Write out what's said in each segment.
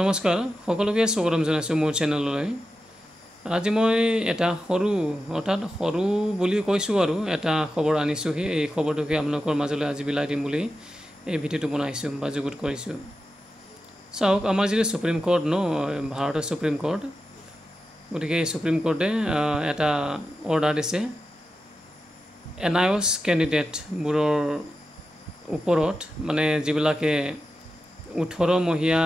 নমস্কাৰ সকলোকে স্বাগতম জনাইছোঁ মোৰ চেনেললৈ। আজি মই এটা সৰু বুলি কৈছোঁ আৰু এটা খবৰ আনিছোঁহি। এই খবৰটোকে আপোনালোকৰ মাজলৈ আজি বিলাই দিম বুলি এই ভিডিঅ'টো বনাইছোঁ বা যুগুত কৰিছোঁ। চাওক, আমাৰ যিটো সুপ্ৰিম কোৰ্ট ভাৰতৰ সুপ্ৰিম কোৰ্ট, গতিকে এই সুপ্ৰিম কোৰ্টে এটা অৰ্ডাৰ দিছে NIOS কেণ্ডিডেটবোৰৰ ওপৰত, মানে যিবিলাকে 18 মহীয়া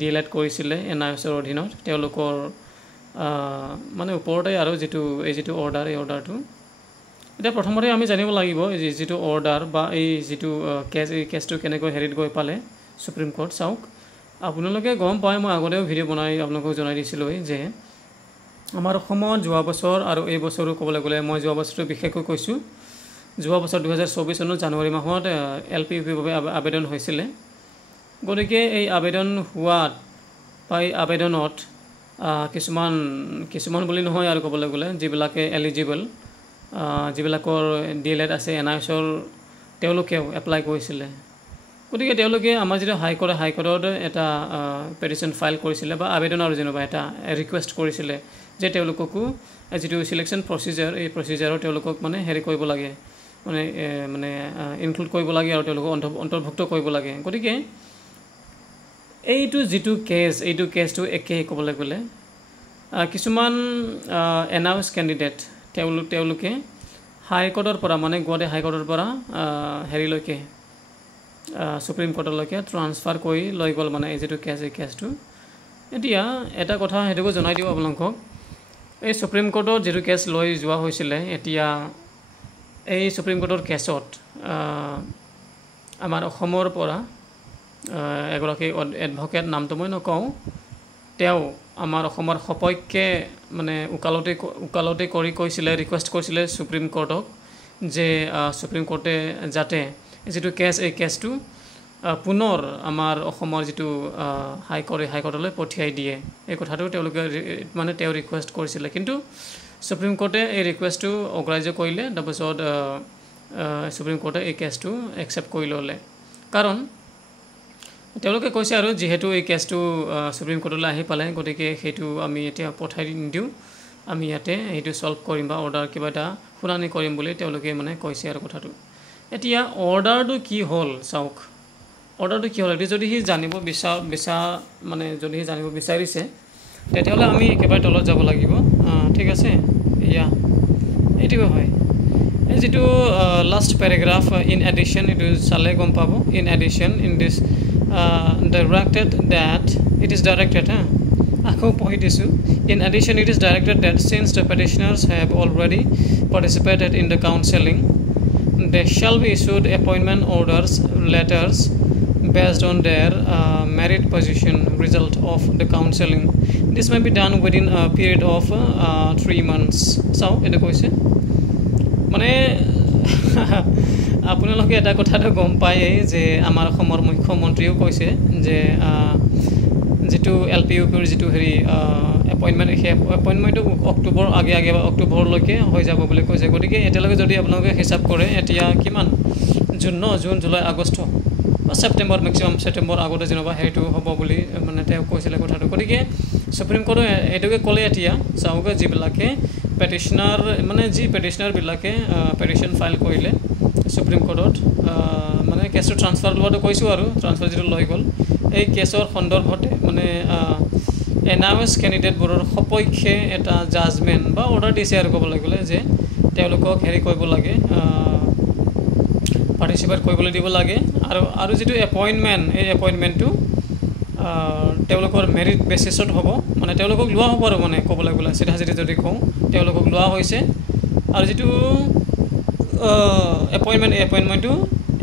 DLED কৰিছিলে NIOSৰ অধীনত, তেওঁলোকৰ মানে ওপৰতে আৰু যিটো অৰ্ডাৰ, এই অৰ্ডাৰটো এতিয়া প্ৰথমতে আমি জানিব লাগিব যিটো অৰ্ডাৰ বা এই যিটো এই কেছটো কেনেকৈ হেৰিত গৈ পালে সুপ্ৰিম কোৰ্ট। চাওক, আপোনালোকে গম পায়, মই আগতেও ভিডিঅ' বনাই আপোনালোকক জনাই দিছিলোঁ যে আমাৰ অসমত যোৱা বছৰ আৰু এই বছৰো ক'বলৈ গ'লে, মই যোৱা বছৰটো বিশেষকৈ কৈছোঁ, যোৱা বছৰ 2024 চনৰ জানুৱাৰী মাহত LPUPৰ বাবে আবেদন হৈছিলে। গতিকে এই আবেদন হোৱাত বা এই আবেদনত কিছুমান বুলি নহয় আৰু ক'বলৈ গ'লে, যিবিলাকে এলিজিবল, যিবিলাকৰ DLED আছে NIOSৰ, তেওঁলোকেও এপ্লাই কৰিছিলে। গতিকে তেওঁলোকে আমাৰ যিটো হাইকোৰ্টত এটা পেটিশ্যন ফাইল কৰিছিলে বা আবেদন আৰু যেনিবা এটা ৰিকুৱেষ্ট কৰিছিলে যে তেওঁলোককো যিটো চিলেকশ্যন প্ৰচিজাৰ, এই প্ৰচিজাৰত তেওঁলোকক মানে হেৰি কৰিব লাগে, মানে ইনক্লুড কৰিব লাগে আৰু তেওঁলোকক অন্তৰ্ভুক্ত কৰিব লাগে। গতিকে এইটো যিটো এইটো কেছটো একেই ক'বলৈ গ'লে, কিছুমান NIOS কেণ্ডিডেট তেওঁলোকে হাইকোৰ্টৰ পৰা, মানে গুৱাহাটী হাইকোৰ্টৰ পৰা হেৰিলৈকে সুপ্ৰিম কোৰ্টলৈকে ট্ৰান্সফাৰ কৰি লৈ গ'ল, মানে এই যিটো এই কেছটো। এতিয়া এটা কথা সেইটোকো জনাই দিওঁ আপোনালোকক, এই সুপ্ৰিম কোৰ্টত যিটো কেছ লৈ যোৱা হৈছিলে, এতিয়া এই সুপ্ৰিম কোৰ্টৰ কেছত আমাৰ অসমৰ পৰা এগৰাকী এডভকেট, নামটো মই নকওঁ, তেওঁ আমাৰ অসমৰ সপক্ষে মানে ওকালতি কৰি ৰিকুৱেষ্ট কৰিছিলে সুপ্ৰিম কোৰ্টক যে সুপ্ৰিম কোৰ্টে যাতে যিটো এই কেছটো পুনৰ আমাৰ অসমৰ যিটো হাইকোৰ্টলৈ পঠিয়াই দিয়ে, এই কথাটো তেওঁ ৰিকুৱেষ্ট কৰিছিলে। কিন্তু সুপ্ৰিম কোৰ্টে এই ৰিকুৱেষ্টটো অগ্ৰাহ্য কৰিলে। তাৰপিছত সুপ্ৰিম কোৰ্টে এই কেছটো একচেপ্ট কৰি ল'লে, কাৰণ তেওঁলোকে কৈছে আৰু যিহেতু এই কেছটো সুপ্ৰিম কোৰ্টলৈ আহি পালে, গতিকে সেইটো আমি এতিয়া পঠাই নিদিওঁ, আমি ইয়াতে সেইটো চল্ভ কৰিম বা অৰ্ডাৰ কিবা এটা শুনানি কৰিম বুলি তেওঁলোকে মানে কৈছে আৰু কথাটো। এতিয়া অৰ্ডাৰটো কি হ'ল, চাওক, অৰ্ডাৰটো কি হ'ল, এইটো যদি সি জানিব যদি সি জানিব বিচাৰিছে, তেতিয়াহ'লে আমি একেবাৰে তলত যাব লাগিব। ঠিক আছে, এইটোৱে হয় এই যিটো লাষ্ট পেৰাগ্ৰাফ, ইন এডিশ্যন, এইটো চালে গম পাব। In addition in this directed that it is directed আকৌ পঢ়ি দিছোঁ। In addition, it is directed that since the petitioners have already participated in the counseling, they shall be issued appointment letters based on their merit position result of the counseling. This may be done within a period of 3 months. চাওক, এইটো কৈছে মানে আপোনালোকে এটা কথাটো গম পায়েই যে আমাৰ অসমৰ মুখ্যমন্ত্ৰীয়েও কৈছে যে যিটো LPUPৰ যিটো এপইণ্টমেণ্ট, সেই এপইণ্টমেণ্টটো অক্টোবৰ আগে বা অক্টোবৰলৈকে হৈ যাব বুলি কৈছে। গতিকে এতিয়ালৈকে যদি আপোনালোকে হিচাপ কৰে, এতিয়া কিমান, জুন, জুলাই, আগষ্ট বা ছেপ্টেম্বৰ, মেক্সিমাম ছেপ্টেম্বৰ আগতে যেনিবা সেইটো হ'ব বুলি মানে তেওঁ কৈছিলে কথাটো। গতিকে সুপ্ৰিম কোৰ্টে এইটোকে ক'লে। এতিয়া চাওক, যিবিলাকে পেটিশ্যনাৰবিলাকে পেটিশ্যন ফাইল কৰিলে সুপ্ৰিম কোৰ্টত, মানে কেছটো ট্ৰান্সফাৰ লোৱাটো কৈছোঁ আৰু ট্ৰান্সফাৰ যিটো লৈ গ'ল, এই কেছৰ সন্দৰ্ভতে মানে NIOS কেণ্ডিডেটবোৰৰ সপক্ষে এটা জাজমেণ্ট বা অৰ্ডাৰ দিছে আৰু ক'বলৈ গ'লে, যে তেওঁলোকক কৰিব লাগে, পাৰ্টিচিপেট কৰিবলৈ দিব লাগে, আৰু যিটো এপইণ্টমেণ্ট, এই এপইণ্টমেণ্টটো তেওঁলোকৰ মেৰিট বেচিছত হ'ব, মানে তেওঁলোকক লোৱা হ'ব আৰু মানে ক'বলৈ গ'লে চিধা যদি কওঁ, তেওঁলোকক লোৱা হৈছে। আৰু যিটো এপইণ্টমেণ্টটো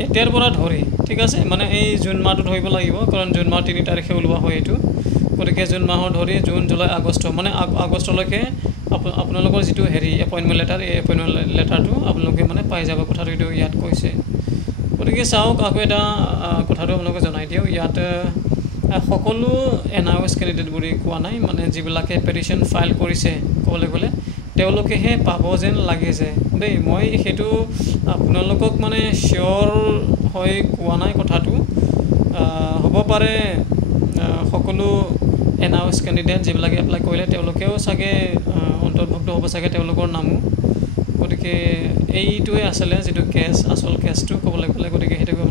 এতিয়াৰ পৰা ধৰি, ঠিক আছে, মানে এই জুন মাহটো ধৰিব লাগিব, কাৰণ জুন মাহৰ 3 তাৰিখে ওলোৱা হয় এইটো। গতিকে জুন মাহৰ ধৰি জুন, জুলাই, আগষ্ট, মানে আগষ্টলৈকে আপোনালোকৰ যিটো এপইণ্টমেণ্ট লেটাৰ, এই এপইণ্টমেণ্ট লেটাৰটো আপোনালোকে মানে পাই যাব, কথাটো এইটো ইয়াত কৈছে। গতিকে চাওক, আকৌ এটা কথাটো আপোনালোকে জনাই দিওঁ, ইয়াত সকলো NIOS কেণ্ডিডেট বুলি কোৱা নাই, মানে যিবিলাকে পেটিশ্যন ফাইল কৰিছে ক'বলৈ গ'লে, তেওঁলোকেহে পাব যেন লাগিছে দেই। মই সেইটো আপোনালোকক মানে চিয়'ৰ হৈ কোৱা নাই কথাটো, হ'ব পাৰে সকলো এনআৰএছ কেণ্ডিডেট যিবিলাকে এপ্লাই কৰিলে তেওঁলোকেও চাগে অন্তৰ্ভুক্ত হ'ব চাগে তেওঁলোকৰ নামো গতিকে এইটোৱে আছিলে যিটো কেছ আচল কেছটো ক'বলৈ গ'লে গতিকে সেইটোকে